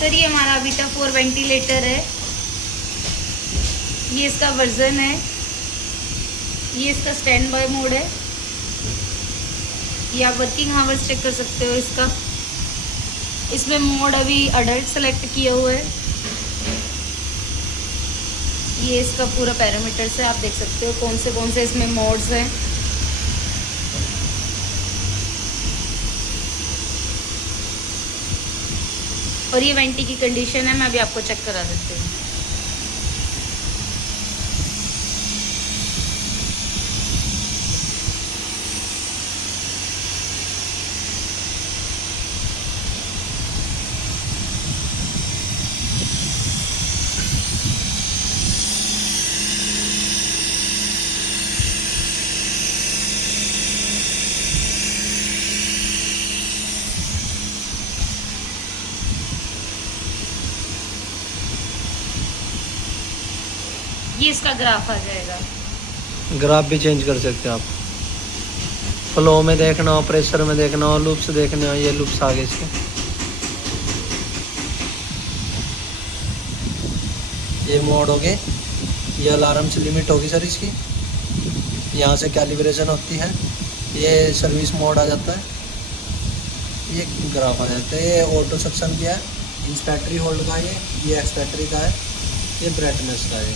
Sir ये हमारा अविटा 4 ventilator है। ये इसका वर्जन है। ये इसका स्टैंड बाय मोड है। ये आप वर्किंग आवर्स चेक कर सकते हो इसका। इसमें मोड अभी अडल्ट सेलेक्ट किया हुआ है। ये इसका पूरा पैरामीटर्स है, आप देख सकते हो कौन से इसमें मोड्स हैं। और ये वेंटी की कंडीशन है, मैं अभी आपको चेक करा देती हूँ। ये इसका ग्राफ आ जाएगा। ग्राफ भी चेंज कर सकते हो आप। फ्लो में देखना हो, प्रेशर में देखना हो, लूप्स देखने हो, ये लूप्स आगे इसके। ये मोड हो गए। ये अलार्म से लिमिट होगी सर इसकी। यहाँ से कैलिब्रेशन होती है। ये सर्विस मोड आ जाता है। ये ग्राफ आ जाता है। ये ऑटो सक्शन किया है। इंस्पेक्टरी होल्ड का ये एक्सपेक्टरी का है। ये ब्राइटनेस का है।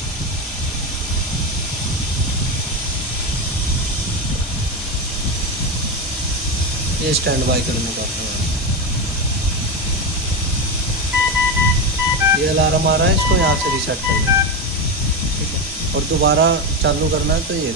ये स्टैंड बाय करने का है। ये अलार्म आ रहा है, इसको यहाँ से रीसेट करना है, ठीक है। और दोबारा चालू करना है तो ये